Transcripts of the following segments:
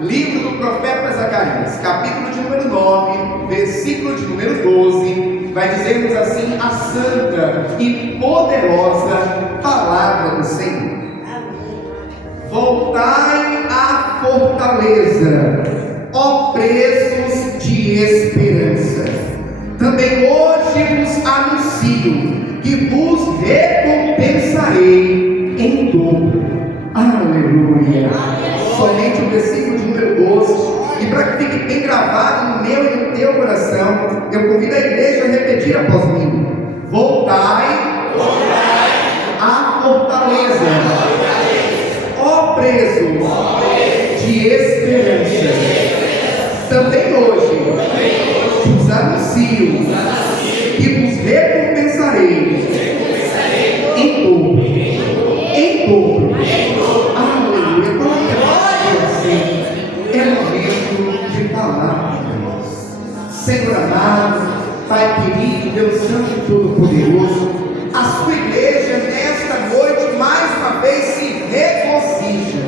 livro do profeta Zacarias, capítulo de número 9, versículo de número 12, vai dizer-nos assim a santa e poderosa palavra do Senhor. Voltai à fortaleza, ó presos de esperança. Também hoje vos anuncio que vos recompensarei em dobro. Aleluia. Somente o versículo de número 12. E para que fique bem gravado no meu e no teu coração, eu convido a igreja a repetir após mim: voltai à fortaleza, ó presos de esperança. Também hoje vos anuncio que vos recompensarei em dobro. Em dobro. Aleluia. É momento de falar. Senhor amado, Pai querido, Deus Santo e Todo-Poderoso, a sua igreja nesta noite mais uma vez se regozija,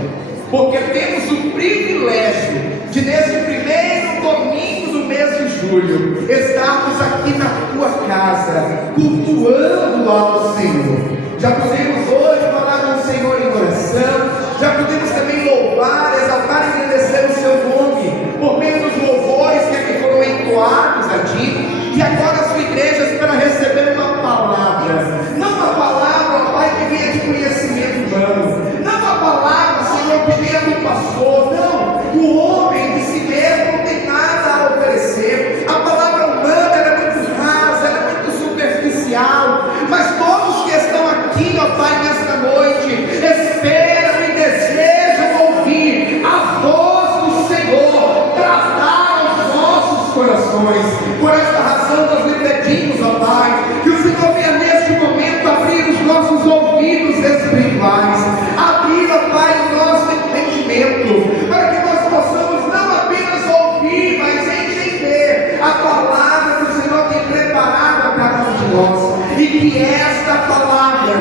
porque temos o privilégio de, nesse primeiro domingo do mês de julho, estarmos aqui na tua casa, cultuando ao Senhor. Já podemos hoje falar com o Senhor em oração, já podemos também louvar, exaltar e agradecer o seu nome, por meio dos louvores que aqui foram entoados a ti, e agora a sua igreja espera receber uma palavra, não uma palavra, Pai, que venha de conhecimento humano, não uma palavra, Senhor, que venha do pastor, não, o homem de si mesmo não tem nada a oferecer, a palavra humana ela é muito rasa, ela é muito superficial, mas todos que estão aqui, ó Pai, nesta noite, esperam e desejam ouvir a voz do Senhor, tratar os nossos corações. Por esta razão nós lhe pedimos, ó Pai, que o Senhor venha neste momento abrir os nossos ouvidos espirituais, abrir, ó Pai, o nosso entendimento, para que nós possamos não apenas ouvir, mas entender a palavra que o Senhor tem preparado a cada um de nós, e que esta palavra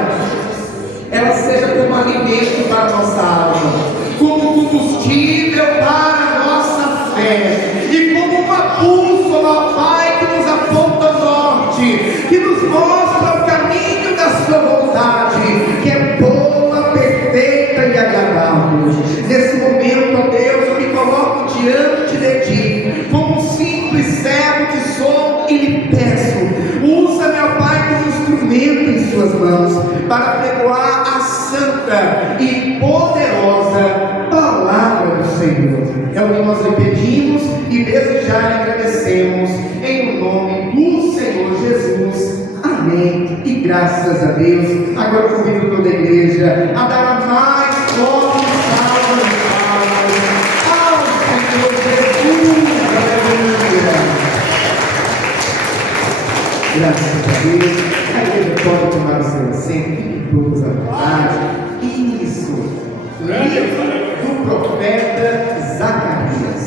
ela seja como alimento para a nossa alma, como combustível para a nossa fé, e como uma bússola, Pai, que nos aponta ao norte, que nos mostra o caminho da sua vontade, que é boa, perfeita e agradável. Nesse momento, ó Deus, eu me coloco diante de ti, como um simples servo que sou, e lhe peço, usa-me, ó Pai, como instrumento em suas mãos, para pregoar a santa e poderosa palavra do Senhor. É o que nós lhe pedimos e desde já lhe agradecemos, em nome do Senhor Jesus. Amém. E graças a Deus. Agora eu convido toda a igreja a dar a mais forte salva ao Senhor Jesus. Aleluia. Graças a Deus. A igreja pode tomar o seu assento, fiquem todos à vontade. Isso. Livro do profeta Zacarias.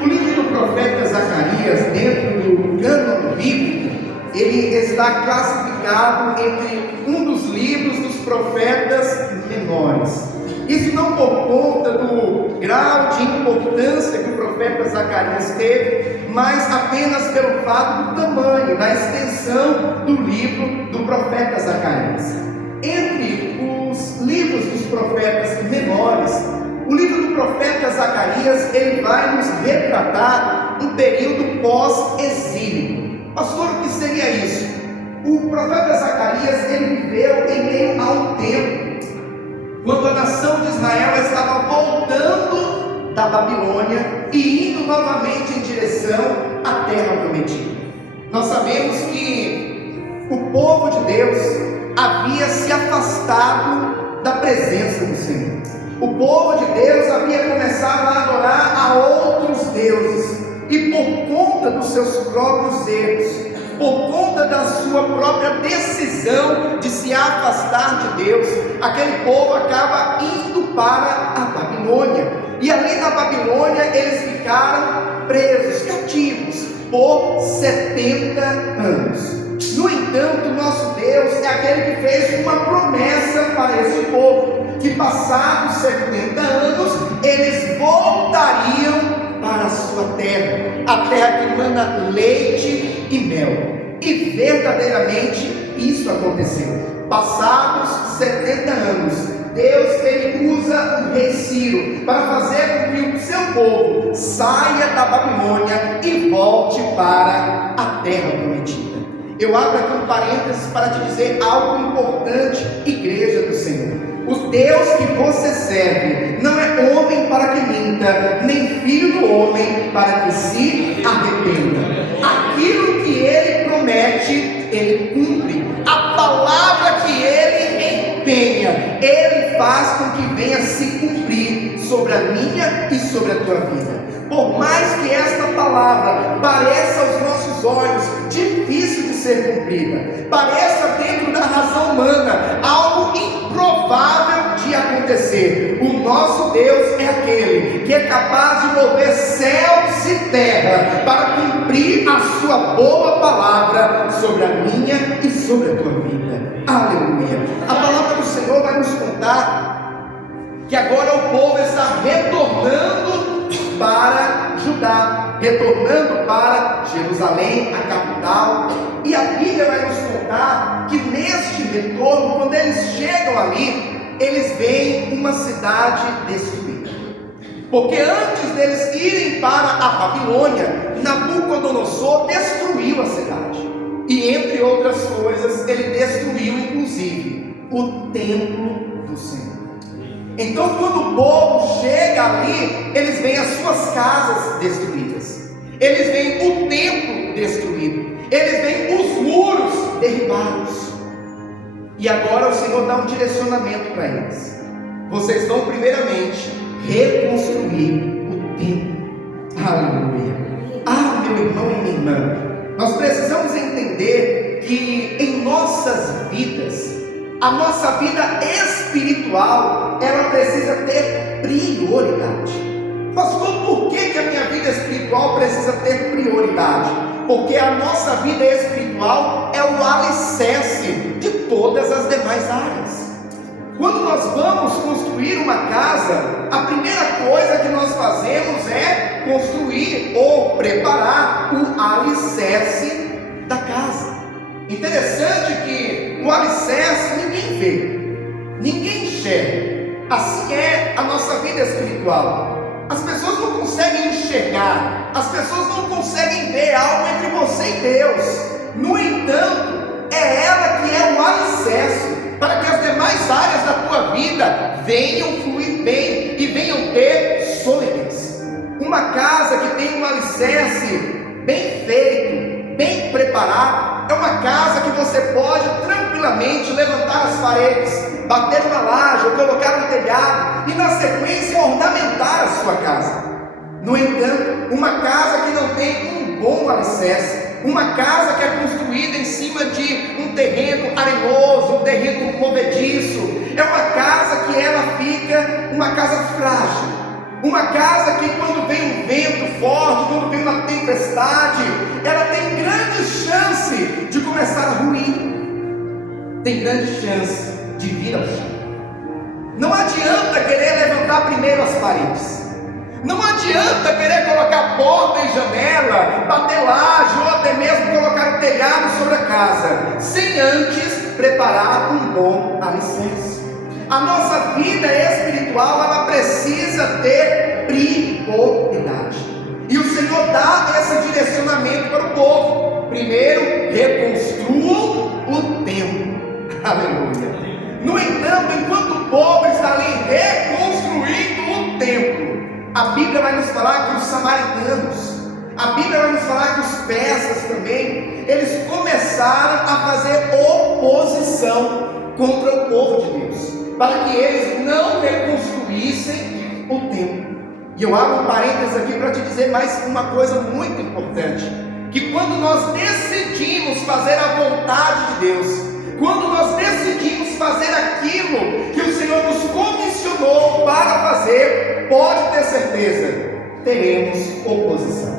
O livro do profeta Zacarias, dentro do cânon bíblico, ele está classificado entre um dos livros dos profetas menores. Isso não por conta do grau de importância que o profeta Zacarias teve, mas apenas pelo fato do tamanho, da extensão do livro do profeta Zacarias. Entre os livros dos profetas menores, o livro do profeta Zacarias, ele vai nos retratar um período pós-exílio. Pastor, o que seria isso? O profeta Zacarias, ele viveu em meio ao tempo quando a nação de Israel estava voltando da Babilônia e indo novamente em direção à terra prometida. Nós sabemos que o povo de Deus havia se afastado da presença do Senhor. O povo de Deus havia começado a adorar a outros deuses, e por conta dos seus próprios erros, por conta da sua própria decisão de se afastar de Deus, aquele povo acaba indo para a Babilônia, e ali na Babilônia eles ficaram presos, cativos, por 70 anos. No entanto, nosso Deus é aquele que fez uma promessa para esse povo, que passados 70 anos, eles voltariam terra que mana leite e mel. E verdadeiramente isso aconteceu. Passados 70 anos, Deus ele usa o rei Ciro para fazer com que o seu povo saia da Babilônia e volte para a terra prometida. Eu abro aqui um parênteses para te dizer algo importante, igreja do Senhor. O Deus que você serve não é homem para que minta, nem filho do homem para que se arrependa. Aquilo que ele promete, ele cumpre. A palavra que ele empenha, ele faz com que venha se cumprir sobre a minha e sobre a tua vida. Por mais que esta palavra pareça aos nossos olhos difícil de ser cumprida, pareça dentro da razão humana algo improvável de acontecer, o nosso Deus é aquele que é capaz de mover céus e terra para cumprir a sua boa palavra sobre a minha e sobre a tua vida. Aleluia! A palavra do Senhor vai nos contar que agora o povo está retornando para Judá, retornando para Jerusalém, a capital. E a Bíblia vai nos contar que neste retorno, quando eles chegam ali, eles veem uma cidade destruída. Porque antes deles irem para a Babilônia, Nabucodonosor destruiu a cidade. E entre outras coisas, ele destruiu inclusive o templo do Senhor. Então, quando o povo chega ali, eles veem as suas casas destruídas, eles veem o templo destruído, eles veem os muros derribados. E agora o Senhor dá um direcionamento para eles: vocês vão primeiramente reconstruir o templo. Aleluia! Ah, meu irmão e minha irmã, nós precisamos entender que em nossas vidas, a nossa vida espiritual, ela precisa ter prioridade. Pastor, por que a minha vida espiritual precisa ter prioridade? Porque a nossa vida espiritual é o alicerce de todas as demais áreas. Quando nós vamos construir uma casa, a primeira coisa que nós fazemos é construir ou preparar o alicerce da casa. Interessante que o alicerce ninguém vê, ninguém enxerga. Assim é a nossa vida espiritual. As pessoas não conseguem enxergar, as pessoas não conseguem ver algo entre você e Deus. No entanto, é ela que é o alicerce para que as demais áreas da tua vida venham fluir bem e venham ter solidez. Uma casa que tem um alicerce bem feito, bem preparado, é uma casa que você pode tranquilamente levantar as paredes, bater uma laje ou colocar um telhado e na sequência ornamentar a sua casa. No entanto, uma casa que não tem um bom alicerce, uma casa que é construída em cima de um terreno arenoso, um terreno movediço, é uma casa que ela fica uma casa frágil, uma casa que quando vem um vento forte, quando vem uma tempestade, ela tem grande chance de começar a ruir, tem grande chance de vir ao chão. Não adianta querer levantar primeiro as paredes, não adianta querer colocar porta e janela, bater laje ou até mesmo colocar o telhado sobre a casa, sem antes preparar um bom alicerce. A nossa vida espiritual, ela precisa ter prioridade. E o Senhor dá esse direcionamento para o povo: primeiro, reconstruam o templo. Aleluia. No entanto, enquanto o povo está ali reconstruindo o templo, a Bíblia vai nos falar que os samaritanos, a Bíblia vai nos falar que os persas também, eles começaram a fazer oposição contra o povo de Deus, para que eles não reconstruíssem o templo. E eu abro um parênteses aqui para te dizer mais uma coisa muito importante: que quando nós decidimos fazer a vontade de Deus, quando nós decidimos fazer aquilo que o Senhor nos comissionou para fazer, pode ter certeza, teremos oposição.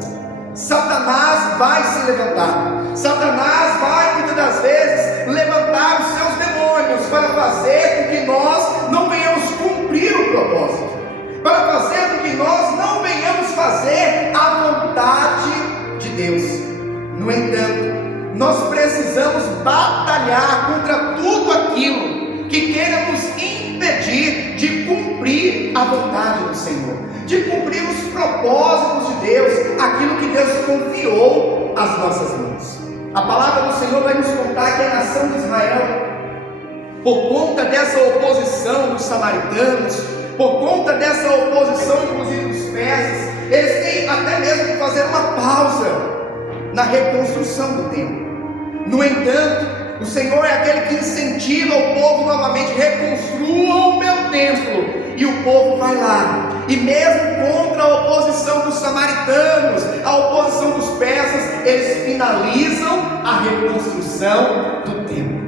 Satanás vai se levantar, Satanás vai muitas das vezes levantar os seus demônios para fazer com que nós não venhamos cumprir o propósito, para fazer com que nós não venhamos fazer a vontade Deus. No entanto, nós precisamos batalhar contra tudo aquilo que queira nos impedir de cumprir a vontade do Senhor, de cumprir os propósitos de Deus, aquilo que Deus confiou às nossas mãos. A palavra do Senhor vai nos contar que a nação de Israel, por conta dessa oposição dos samaritanos, por conta dessa oposição inclusive dos persas, eles têm até mesmo que fazer uma pausa na reconstrução do templo. No entanto, o Senhor é aquele que incentiva o povo novamente: reconstrua o meu templo. E o povo vai lá, e mesmo contra a oposição dos samaritanos, a oposição dos persas, eles finalizam a reconstrução do templo.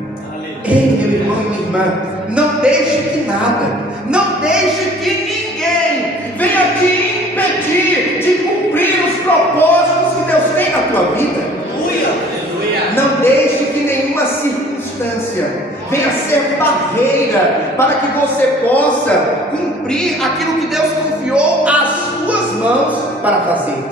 Ei, meu irmão e minha irmã, não deixe que nada, não deixe que ninguém venha te impedir de cumprir os propósitos que Deus tem na tua vida. Não deixe que nenhuma circunstância venha ser barreira para que você possa cumprir aquilo que Deus confiou às suas mãos para fazer.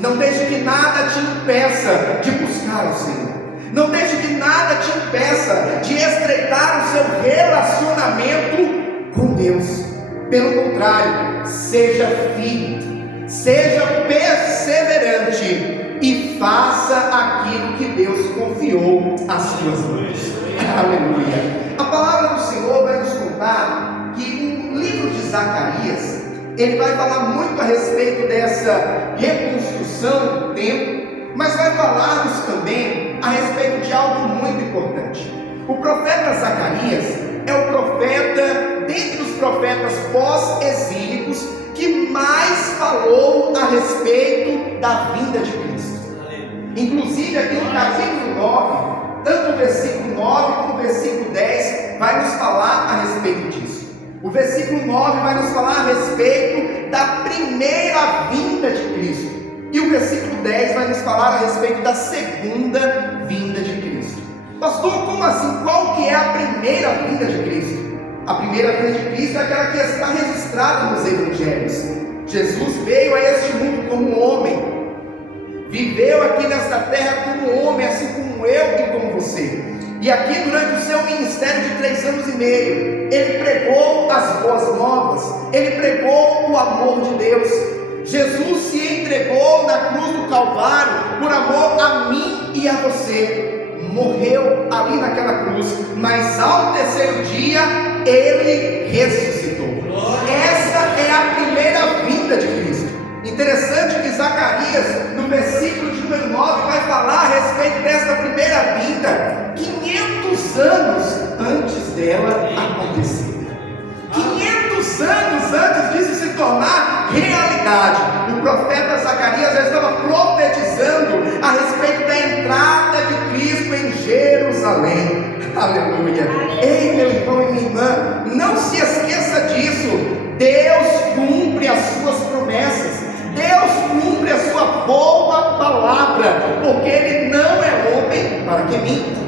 Não deixe que nada te impeça de buscar o Senhor. Não deixe que nada te impeça de estreitar o seu relacionamento com Deus. Pelo contrário, seja firme, seja perseverante e faça aquilo que Deus confiou às suas mãos. Aleluia. A palavra do Senhor vai nos contar que o livro de Zacarias, ele vai falar muito a respeito dessa reconstrução do templo, mas vai falar-nos também a respeito de algo muito importante. O profeta Zacarias é o profeta, dentre os profetas pós-exílicos, que mais falou a respeito da vinda de Cristo. Inclusive aqui no capítulo 9, tanto o versículo 9 como o versículo 10 vai nos falar a respeito disso. O versículo 9 vai nos falar a respeito da primeira vinda de Cristo, e o versículo 10 vai nos falar a respeito da segunda vinda de Cristo. Pastor, como assim? Qual que é a primeira vinda de Cristo? A primeira vinda de Cristo é aquela que está registrada nos evangelhos. Jesus veio a este mundo como homem, viveu aqui nesta terra como homem, assim como eu e como você. E aqui durante o seu ministério de 3 anos e meio, ele pregou as boas novas, ele pregou o amor de Deus. Jesus se entregou na cruz do Calvário por amor a mim e a você. Morreu ali naquela cruz, mas ao terceiro dia ele ressuscitou. Essa é a primeira vinda de Cristo. Interessante que Zacarias, no versículo de número 9, vai falar a respeito dessa primeira vinda 500 anos antes dela acontecer. 500 anos antes disso se tornar realidade, o profeta Zacarias já estava profetizando a respeito da entrada de Cristo em Jerusalém. Aleluia. Ei, meu irmão e minha irmã, não se esqueça disso. Deus cumpre as suas promessas, Deus cumpre a sua boa palavra, porque Ele não é homem para que minta.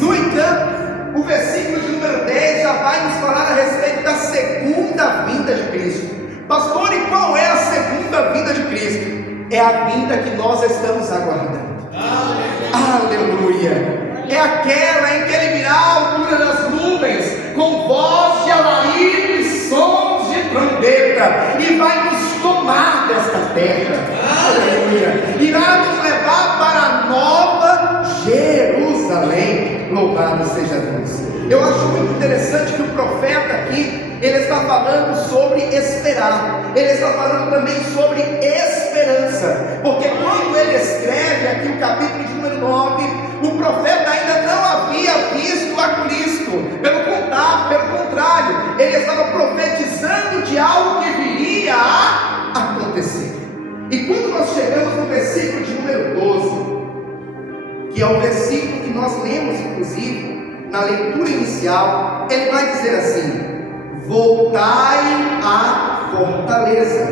No entanto, o versículo de número 10 já vai nos falar a respeito da segunda vinda de Cristo. Pastor, e qual é a segunda vinda de Cristo? É a vinda que nós estamos aguardando. Aleluia. É aquela em que Ele virá à altura das nuvens, com voz de alarido e sons de trombeta, e vai nos tomar desta terra. Aleluia. Irá nos levar para a nova Jerusalém. Louvado seja Deus. Eu acho muito interessante que o profeta aqui, ele está falando sobre esperar, ele está falando também sobre esperança, porque quando ele escreve aqui o capítulo de número 9, o profeta ainda não havia visto a Cristo. Pelo contrário, ele estava profetizando de algo que viria a acontecer. E quando nós chegamos no versículo de número 12, que é o versículo que nós lemos inclusive na leitura inicial, ele vai dizer assim: voltai à fortaleza,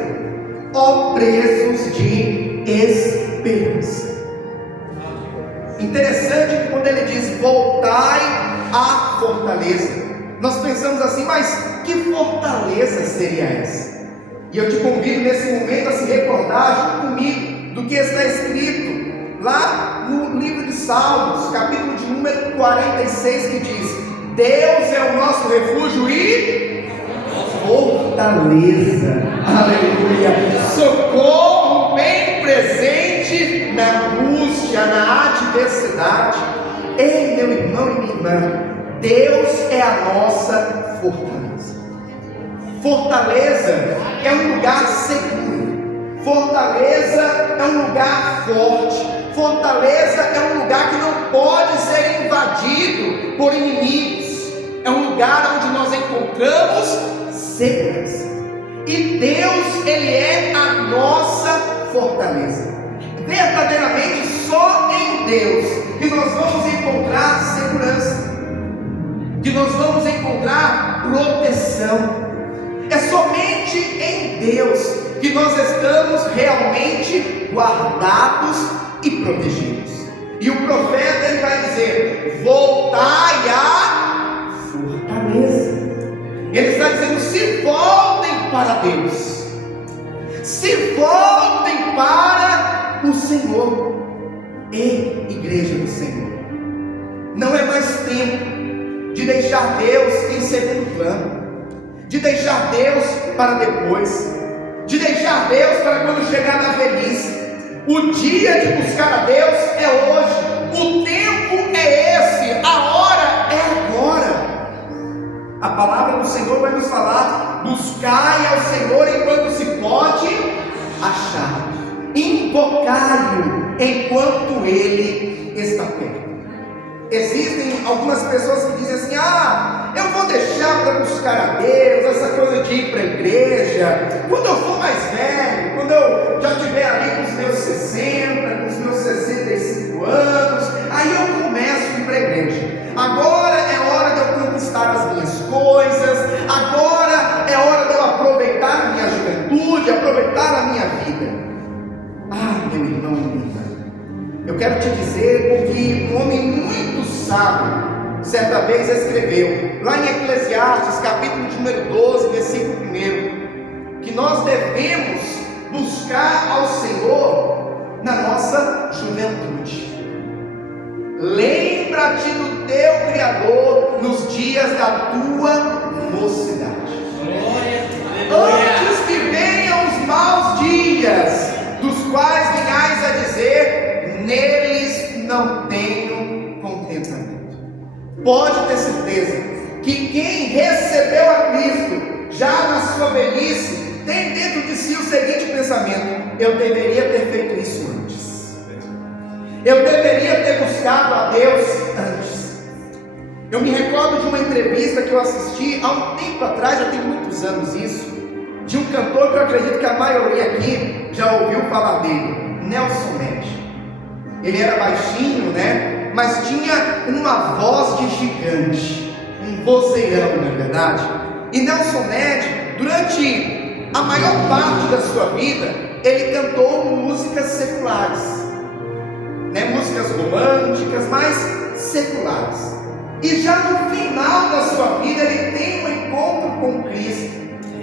ó presos de esperança. Interessante que quando ele diz voltai à fortaleza, nós pensamos assim, mas que fortaleza seria essa? E eu te convido nesse momento a se recordar junto comigo do que está escrito lá no livro de Salmos, capítulo de número 46, que diz: Deus é o nosso refúgio e fortaleza, aleluia, socorro bem presente na angústia, na adversidade. Ei, meu irmão e minha irmã, Deus é a nossa fortaleza. Fortaleza é um lugar seguro, fortaleza é um lugar forte, fortaleza é um lugar que não pode ser invadido por inimigos, é um lugar onde nós encontramos segurança. E Deus, Ele é a nossa fortaleza. Verdadeiramente só em Deus que nós vamos encontrar segurança, que nós vamos encontrar proteção. É somente em Deus que nós estamos realmente guardados e protegidos. E o profeta ele vai dizer: voltai à fortaleza. Ele está dizendo: se voltem para Deus, se voltem para o Senhor. E igreja do Senhor, não é mais tempo de deixar Deus em segundo plano, de deixar Deus para depois, de deixar Deus para quando chegar na velhice. O dia de buscar a Deus é hoje, o tempo é esse, a hora é agora. A palavra do Senhor vai nos falar: buscai ao Senhor enquanto se pode achar, invocai-o enquanto Ele está perto. Existem algumas pessoas que dizem assim: eu vou deixar para buscar a Deus, essa coisa de ir para a igreja, quando eu for mais velho, quando eu já estiver ali com os meus 60, com os meus 65 anos, aí eu começo a ir para a igreja. Agora é hora de eu conquistar as minhas coisas, agora é hora de eu aproveitar a minha juventude, aproveitar a minha vida. Meu irmão e minha irmã, eu quero te dizer o que um homem muito sábio certa vez escreveu, lá em Eclesiastes, capítulo de número 12, versículo 1, que nós devemos buscar ao Senhor na nossa juventude. Lembra-te do teu Criador nos dias da tua mocidade, antes que venham os maus dias, dos quais venhais a dizer: neles não tenho contentamento. Pode ter certeza que quem recebeu a Cristo já na sua velhice tem dentro de si o seguinte pensamento: eu deveria ter feito isso antes, eu deveria ter buscado a Deus antes. Eu me recordo de uma entrevista que eu assisti há um tempo atrás, já tem muitos anos isso, de um cantor que eu acredito que a maioria aqui já ouviu falar dele, Nelson Ned. Ele era baixinho, né? Mas tinha uma voz de gigante, um vozeirão, na verdade. E Nelson Ned, durante a maior parte da sua vida, ele cantou músicas seculares, né? Músicas românticas, mas seculares. E já no final da sua vida, ele tem um encontro com Cristo.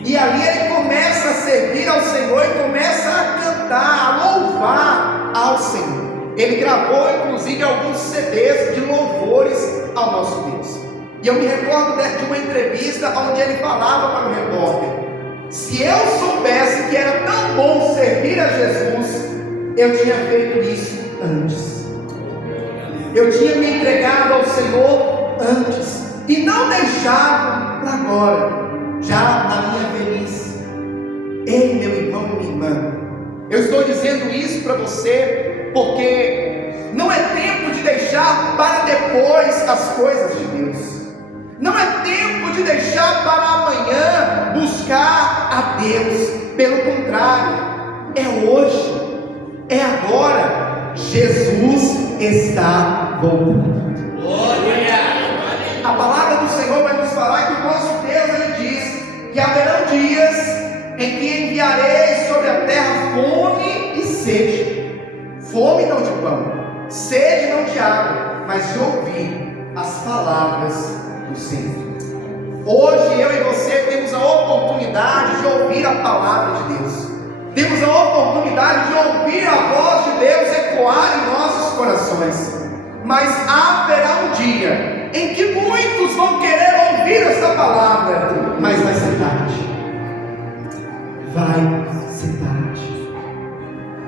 E ali ele começa a servir ao Senhor e começa a cantar, a louvar ao Senhor. Ele gravou inclusive alguns CDs de louvores ao nosso Deus. E eu me recordo de uma entrevista onde ele falava para o repórter: se eu soubesse que era tão bom servir a Jesus, eu tinha feito isso antes, eu tinha me entregado ao Senhor antes, e não deixado para agora, já na minha velhice. Ei, meu irmão e minha irmã, eu estou dizendo isso para você porque não é tempo de deixar para depois as coisas de Deus, não é tempo de deixar para amanhã buscar a Deus. Pelo contrário, é hoje, é agora. Jesus está voltando. A palavra do Senhor vai nos falar que o nosso Deus, Ele diz que haverão dias em que enviarei sobre a terra fome e sede. Fome não de pão, sede não de água, mas de ouvir as palavras do Senhor. Hoje eu e você temos a oportunidade de ouvir a palavra de Deus. Temos a oportunidade de ouvir a voz de Deus ecoar em nossos corações. Mas haverá um dia em que muitos vão querer ouvir essa palavra, mas vai ser tarde. Vai ser tarde.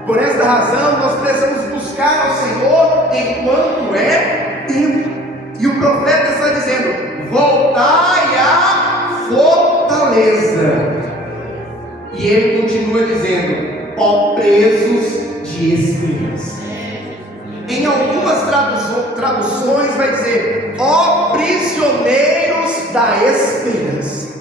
Por esta razão, nós precisamos buscar ao Senhor enquanto é tempo. E o profeta está dizendo: voltai à fortaleza. E ele continua dizendo: ó presos de esperança. Em algumas traduções vai dizer: ó prisioneiros da esperança.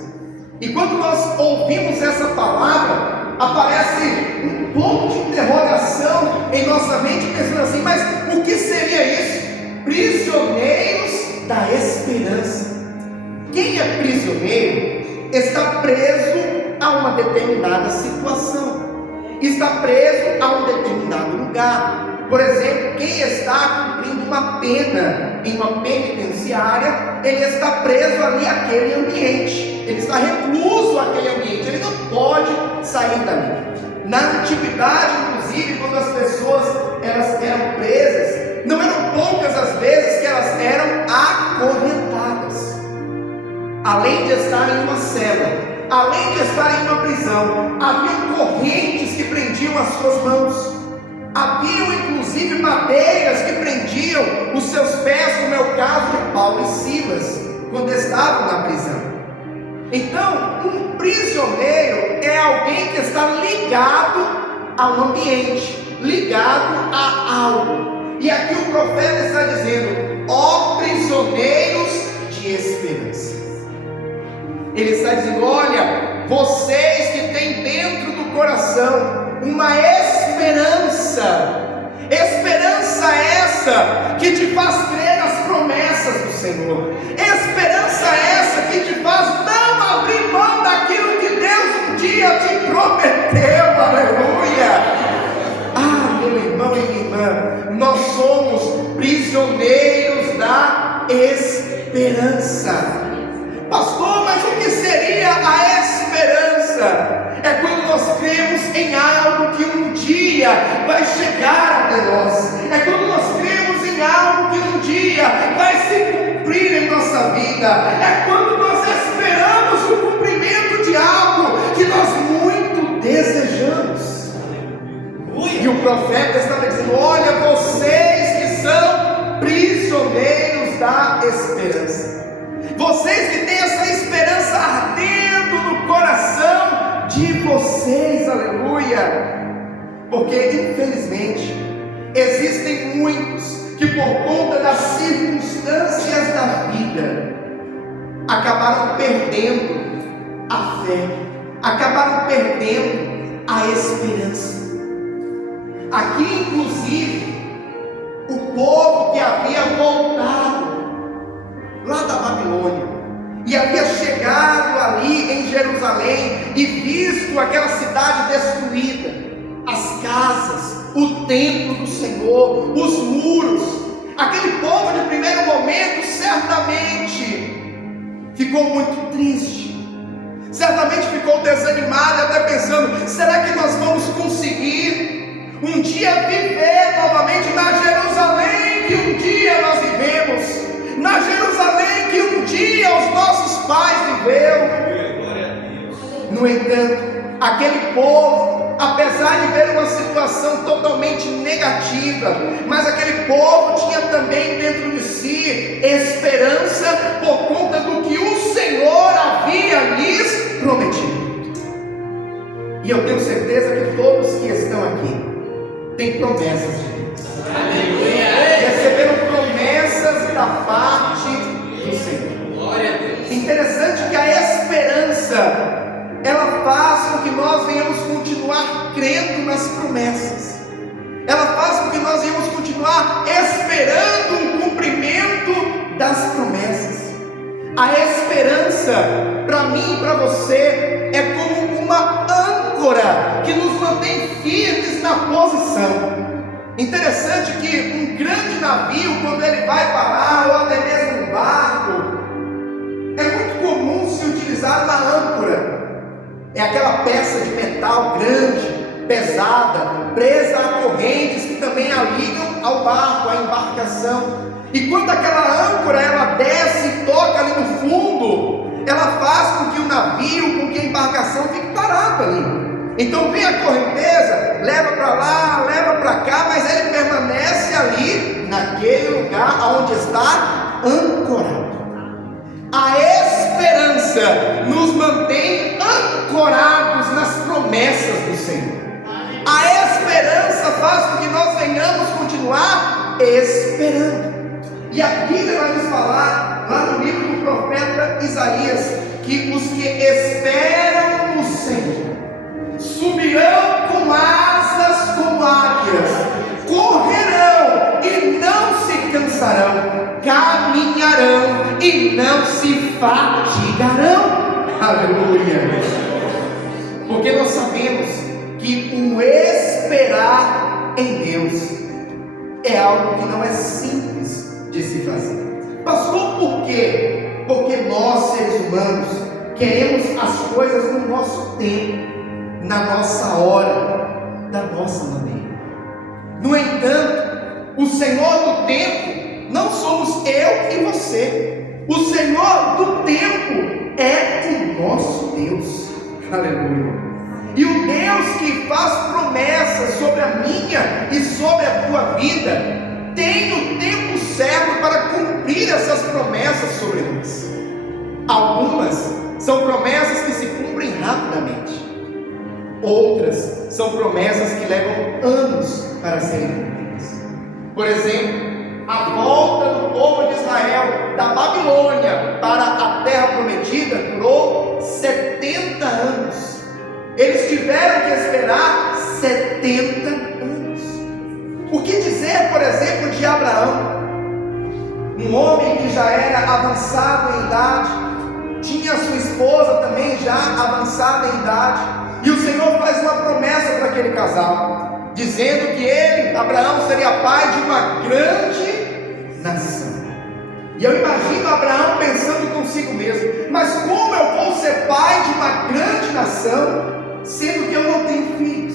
E quando nós ouvimos essa palavra, aparece um ponto de interrogação em nossa mente, pensando assim: mas o que seria isso? Prisioneiros da esperança. Quem é prisioneiro está preso a uma determinada situação, está preso a um determinado lugar. Por exemplo, quem está cumprindo uma pena em uma penitenciária, ele está preso ali àquele ambiente, ele está recluso àquele ambiente, ele não pode sair dali. Na antiguidade, inclusive, quando as pessoas elas eram presas, não eram poucas as vezes que elas eram acorrentadas. Além de estar em uma cela, além de estar em uma prisão, havia correntes que prendiam as suas mãos. Haviam inclusive madeiras que prendiam os seus pés, como é o caso de Paulo e Silas, quando estavam na prisão. Então, um prisioneiro é alguém que está ligado a um ambiente, ligado a algo. E aqui o profeta está dizendo: ó prisioneiros de esperança. Ele está dizendo: olha, vocês que têm dentro do coração uma esperança essa que te faz crer nas promessas do Senhor, esperança essa que te faz não abrir mão daquilo que Deus um dia te prometeu, aleluia. Ah, meu irmão e minha irmã, nós somos prisioneiros da esperança. Pastor, mas o que seria a esperança? É quando nós cremos em algo que um dia vai chegar até nós. É quando nós cremos em algo que um dia vai se cumprir em nossa vida. É quando nós esperamos o cumprimento de algo que nós muito desejamos. E o profeta estava dizendo: olha, vocês que são prisioneiros da esperança, vocês que têm essa esperança ardendo no coração de vocês, aleluia. Porque infelizmente existem muitos que por conta das circunstâncias da vida acabaram perdendo a fé, acabaram perdendo a esperança. Aqui inclusive o povo que havia voltado lá da Babilônia e havia chegado ali em Jerusalém e visto aquela cidade destruída, as casas, o templo do Senhor, os muros, aquele povo de primeiro momento certamente ficou muito triste, certamente ficou desanimado, até pensando: será que nós vamos conseguir um dia viver novamente na Jerusalém que um dia nós vivemos, na Jerusalém que um dia os nossos pais viveram? No entanto, aquele povo, apesar de ver uma situação totalmente negativa, mas aquele povo tinha também dentro de si esperança por conta do que o Senhor havia lhes prometido. E eu tenho certeza que todos que estão aqui têm promessas de Deus. Receberam promessas da parte do Senhor. Glória a Deus. Interessante que a esperança ela faz com que nós venhamos continuar crendo nas promessas. Ela faz com que nós venhamos continuar esperando o cumprimento das promessas. A esperança, para mim e para você, é como uma âncora que nos mantém firmes na posição. Interessante que um grande navio, quando ele vai parar, ou até mesmo um barco, é muito comum se utilizar uma âncora. É aquela peça de metal grande pesada, presa a correntes que também a ligam ao barco, à embarcação. E quando aquela âncora ela desce e toca ali no fundo, ela faz com que o navio, com que a embarcação fique parada ali. Então vem a correnteza, leva para lá, leva para cá, mas ele permanece ali, naquele lugar onde está ancorado. A esperança nos mantém ancorados nas promessas do Senhor. A esperança faz com que nós venhamos continuar esperando. E a Bíblia vai nos falar, lá no livro do profeta Isaías, que os que esperam no Senhor subirão com asas como águias, correrão e não se cansarão, caminharão e não se fatigarão. Aleluia! Porque nós sabemos que o esperar em Deus é algo que não é simples de se fazer. Pastor, por quê? Porque nós, seres humanos, queremos as coisas no nosso tempo, na nossa hora, da nossa maneira. No entanto, o Senhor do tempo não somos eu e você. O Senhor do tempo é o nosso Deus. Aleluia. E o Deus que faz promessas sobre a minha e sobre a tua vida tem o tempo certo para cumprir essas promessas sobre nós. Algumas são promessas que se cumprem rapidamente. Outras são promessas que levam anos para serem cumpridas. Por exemplo, a volta do povo de Israel da Babilônia para a terra prometida durou 70 anos. Eles tiveram que esperar 70 anos. O que dizer, por exemplo, de Abraão? Um homem que já era avançado em idade, tinha sua esposa também já avançada em idade, e o Senhor faz uma promessa para aquele casal, dizendo que ele, Abraão, seria pai de uma grande nação. E eu imagino Abraão pensando consigo mesmo: mas como eu vou ser pai de uma grande nação, sendo que eu não tenho filhos,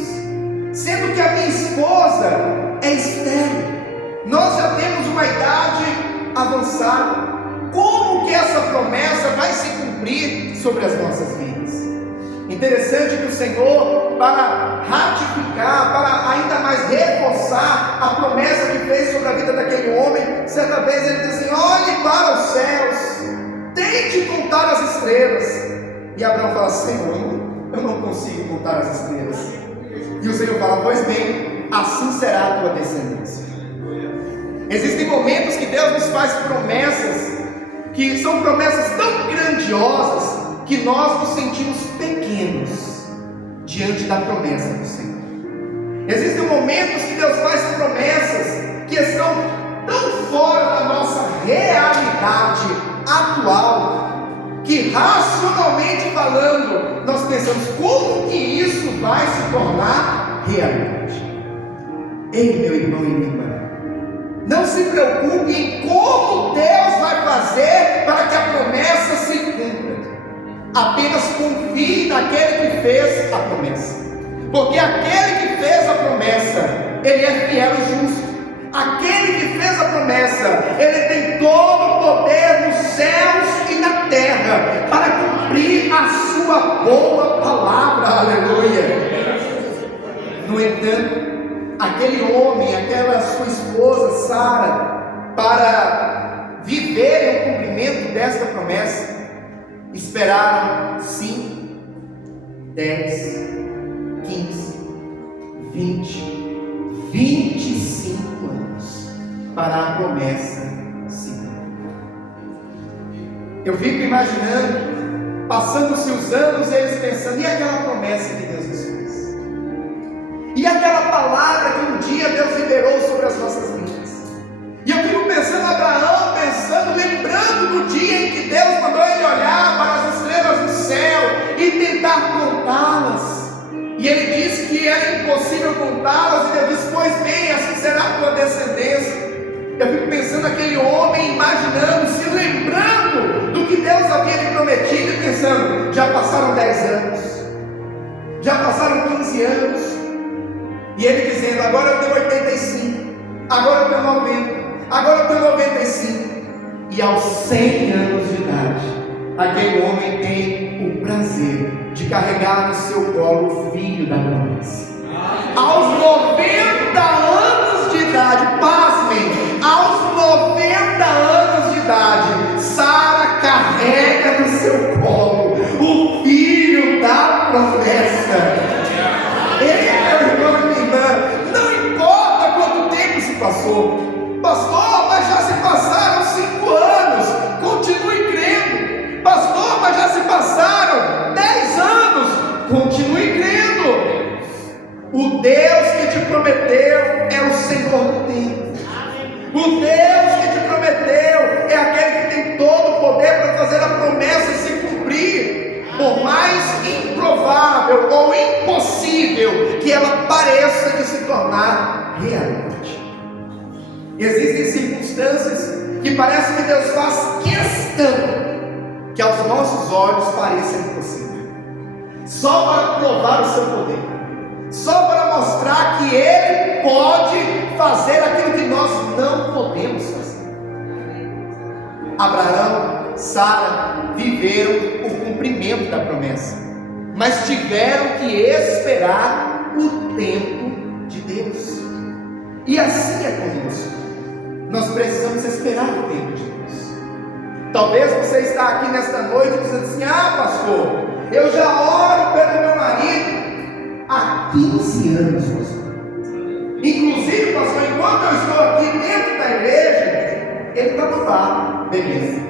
sendo que a minha esposa é estéril, nós já temos uma idade avançada? Como que essa promessa vai se cumprir sobre as nossas vidas? Interessante que o Senhor, para ratificar, para ainda mais reforçar a promessa que fez sobre a vida daquele homem, certa vez ele diz assim: olhe para os céus, tente contar as estrelas. E Abraão fala: Senhor, eu não consigo contar as estrelas. E o Senhor fala: pois bem, assim será a tua descendência. Existem momentos que Deus nos faz promessas, que são promessas tão grandiosas, que nós nos sentimos pequenos diante da promessa do Senhor. Existem momentos que Deus faz promessas que estão tão fora da nossa realidade atual, que racionalmente falando, nós pensamos: como que isso vai se tornar realidade? Ei, meu irmão e minha irmã, não se preocupe em como Deus vai fazer para que a promessa se cumpra. Apenas confie naquele que fez a promessa, porque aquele que fez a promessa, ele é fiel e justo. Aquele que fez a promessa, ele tem todo o poder nos céus e na terra para cumprir a sua boa palavra. Aleluia. No entanto, aquele homem, aquela sua esposa Sara, para viverem o cumprimento desta promessa, esperaram 5, 10, 15, 20, 25 anos para a promessa se cumprir. Eu fico imaginando, passando-se os anos, eles pensando: e aquela promessa que Deus nos fez? E aquela palavra que um dia Deus liberou sobre as nossas vidas? E eu fico pensando, Abraão, lembrando do dia em que Deus mandou ele olhar para as estrelas do céu e tentar contá-las. E ele disse que era impossível contá-las, e Deus disse: pois bem, assim será a tua descendência. Eu fico pensando aquele homem, imaginando, se lembrando do que Deus havia lhe prometido, e pensando: já passaram 10 anos, já passaram 15 anos, E ele dizendo: agora eu tenho 85, agora eu tenho 90, agora eu tenho 95. E aos 100 anos de idade, aquele homem tem o prazer de carregar no seu colo o filho da promessa. Aos 90 anos de idade, pasmem, aos 90 anos de idade, Sara carrega no seu colo o filho da promessa. Meu irmão e minha irmã, não importa quanto tempo se passou, pastor, mas já se passaram 5 anos, continue crendo. Pastor, mas já se passaram 10 anos, continue crendo. O Deus que te prometeu é o Senhor do tempo. O Deus que te prometeu é aquele que tem todo o poder para fazer a promessa se cumprir, por mais improvável ou impossível que ela pareça de se tornar realidade. Existem circunstâncias que parece que Deus faz questão que aos nossos olhos pareça impossível, só para provar o seu poder, só para mostrar que Ele pode fazer aquilo que nós não podemos fazer. Abraão, Sara viveram o cumprimento da promessa, mas tiveram que esperar o tempo de Deus. E assim é conosco. Nós precisamos esperar o tempo de Deus. Talvez você está aqui nesta noite dizendo assim: ah, pastor, eu já oro pelo meu marido há 15 anos, pastor. Inclusive, pastor, enquanto eu estou aqui dentro da igreja, ele está no bar, beleza.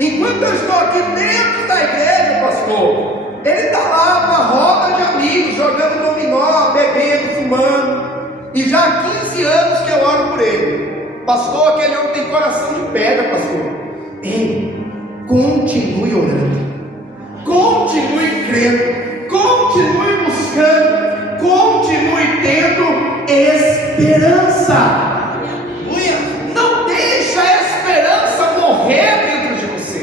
Enquanto eu estou aqui dentro da igreja, pastor, ele está lá com a roda de amigos, jogando dominó, bebendo, fumando. E já há 15 anos que eu oro por ele. Pastor, aquele homem tem coração de pedra, pastor. Ei, continue orando, continue crendo, continue buscando, continue tendo esperança. Não deixa a esperança morrer dentro de você.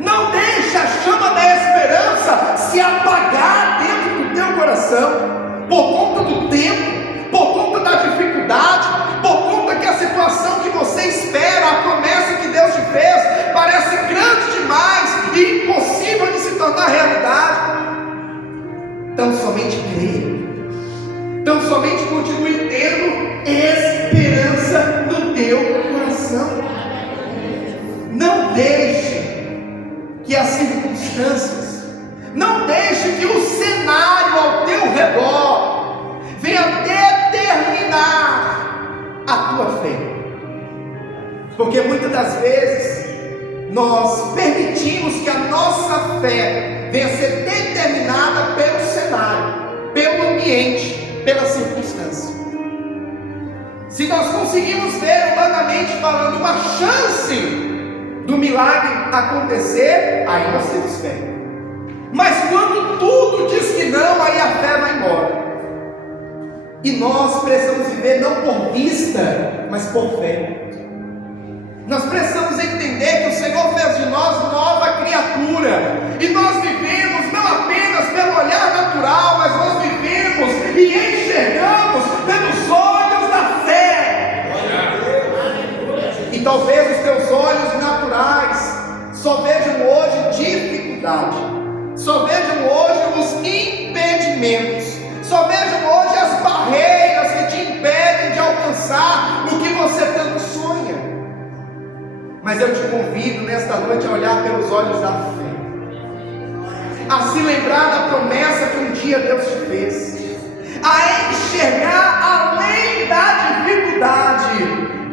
Não deixa a chama da esperança se apagar dentro do teu coração, por conta do tempo, por conta da dificuldade, por conta que a situação que você espera, a promessa que Deus te fez, parece grande demais e impossível de se tornar realidade. Então somente creia, então somente continue tendo esperança no teu coração. Não deixe que as circunstâncias, não deixe que o cenário ao teu redor venha determinar a tua fé, porque muitas das vezes nós permitimos que a nossa fé venha ser determinada pelo cenário, pelo ambiente, pela circunstância. Se nós conseguimos ver humanamente falando uma chance do milagre acontecer, aí nós temos fé. Mas quando tudo diz que não, aí a fé vai embora. E nós precisamos viver não por vista, mas por fé. Nós precisamos entender que o Senhor fez de nós nova criatura, e nós vivemos não apenas pelo olhar natural, mas nós vivemos e enxergamos pelos olhos da fé. E talvez os teus olhos naturais só vejam hoje dificuldade, só vejam hoje os impedimentos, só vejam hoje as barreiras que te impedem de alcançar o que você tanto sonha. Mas eu te convido nesta noite a olhar pelos olhos da fé, a se lembrar da promessa que um dia Deus te fez, a enxergar além da dificuldade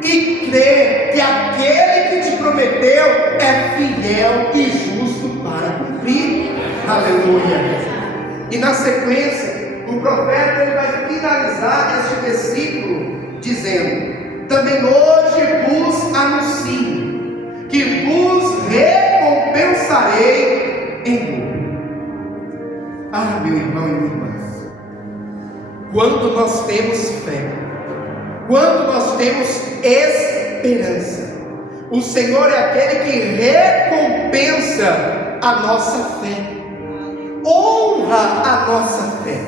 e crer que aquele que te prometeu é fiel e justo para cumprir. Aleluia. E na sequência, o profeta ele vai finalizar este versículo dizendo: também hoje vos anuncio que vos recompensarei em dobro. Ah, meu irmão e minha irmã, quando nós temos fé, quando nós temos esperança, o Senhor é aquele que recompensa a nossa fé, honra a nossa fé,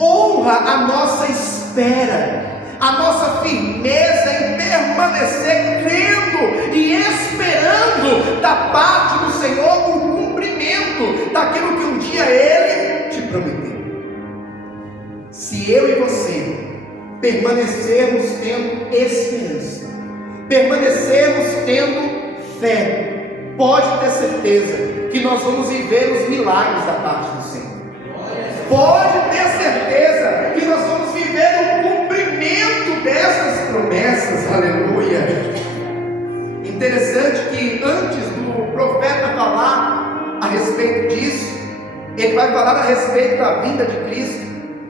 honra a nossa espera, a nossa firmeza em permanecer crendo e esperando da parte do Senhor o cumprimento daquilo que um dia Ele te prometeu. Se eu e você permanecermos tendo esperança, permanecermos tendo fé, pode ter certeza que nós vamos viver os milagres da parte do Senhor. Pode ter certeza que nós vamos viver o cumprimento dessas promessas. Aleluia. Interessante que antes do profeta falar a respeito disso, ele vai falar a respeito da vinda de Cristo,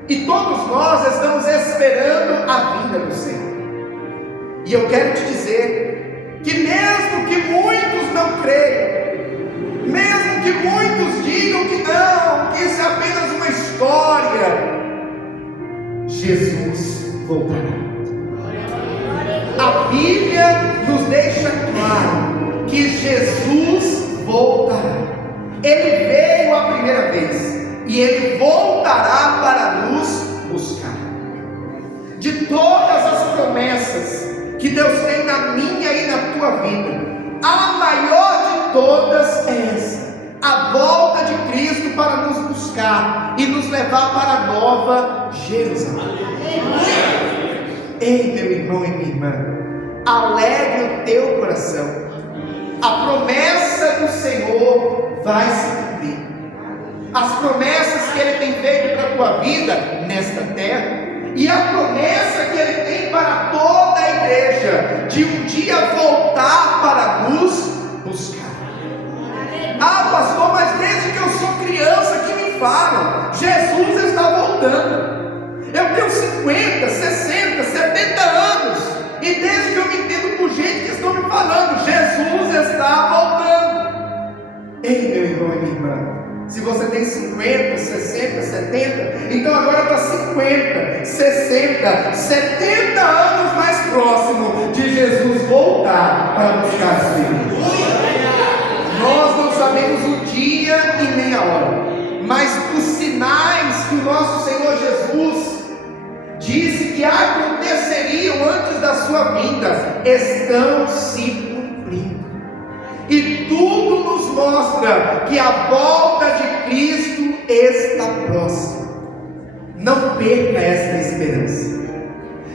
e todos nós estamos esperando a vinda do Senhor. E eu quero te dizer que mesmo que muitos não creiam, mesmo que muitos digam que não, que isso é apenas uma história, Jesus voltará. A Bíblia nos deixa claro que Jesus voltará. Ele veio a primeira vez e Ele voltará para nos buscar. De todas as promessas que Deus tem na minha e na tua vida, a maior de todas é essa: a volta de Cristo para nos buscar e nos levar para a nova Jerusalém. Ei, meu irmão e minha irmã, alegre o teu coração. A promessa do Senhor vai se cumprir. As promessas que Ele tem feito para a tua vida nesta terra, e a promessa que Ele tem para toda a igreja, de um dia voltar para nos buscar. Ah, pastor, mas desde que eu sou criança que me falam, Jesus está voltando. Eu tenho 50, 60, 70 anos, e desde que eu me entendo por gente que estão me falando, Jesus está voltando. Ei, meu irmão e minha irmã, se você tem 50, 60, 70, então agora está 50, 60, 70 anos mais próximo de Jesus voltar para buscar as vidas. Nós não sabemos o dia e nem a hora, mas os sinais que o nosso Senhor Jesus disse que aconteceriam antes da sua vinda estão se cumprindo. E tudo nos mostra que a volta de Cristo está próxima. Não perca esta esperança.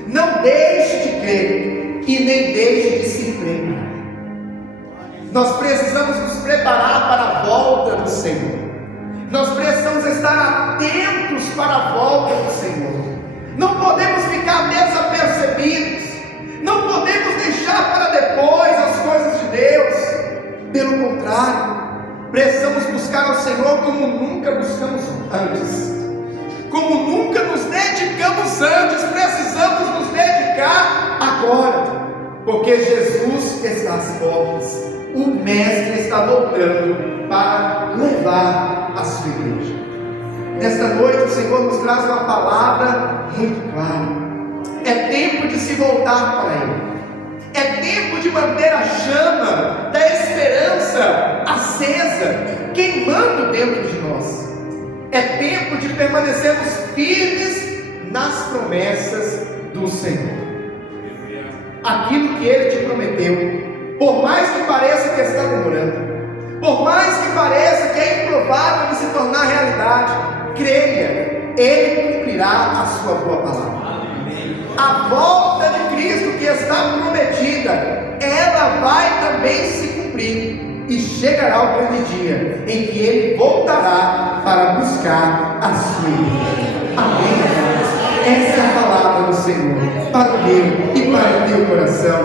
Não deixe de crer e nem deixe de se empregar. Nós precisamos nos preparar para a volta do Senhor. Nós precisamos estar atentos para a volta do Senhor. Não podemos ficar desapercebidos. Não podemos deixar para depois as coisas de Deus. Pelo contrário, precisamos buscar ao Senhor como nunca buscamos antes. Como nunca nos dedicamos antes, precisamos nos dedicar agora. Porque Jesus está às portas. O Mestre está voltando para levar a sua igreja. Nesta noite o Senhor nos traz uma palavra muito clara. É tempo de se voltar para Ele. É tempo de manter a chama da esperança acesa, queimando dentro de nós. É tempo de permanecermos firmes nas promessas do Senhor. Aquilo que Ele te prometeu, por mais que pareça que está demorando, por mais que pareça que é improvável de se tornar realidade, creia, Ele cumprirá a sua boa palavra. A volta de Cristo que está prometida, ela vai também se cumprir, e chegará o grande dia em que Ele voltará para buscar a sua igreja. Amém? Essa é a palavra do Senhor para o meu e para o teu coração.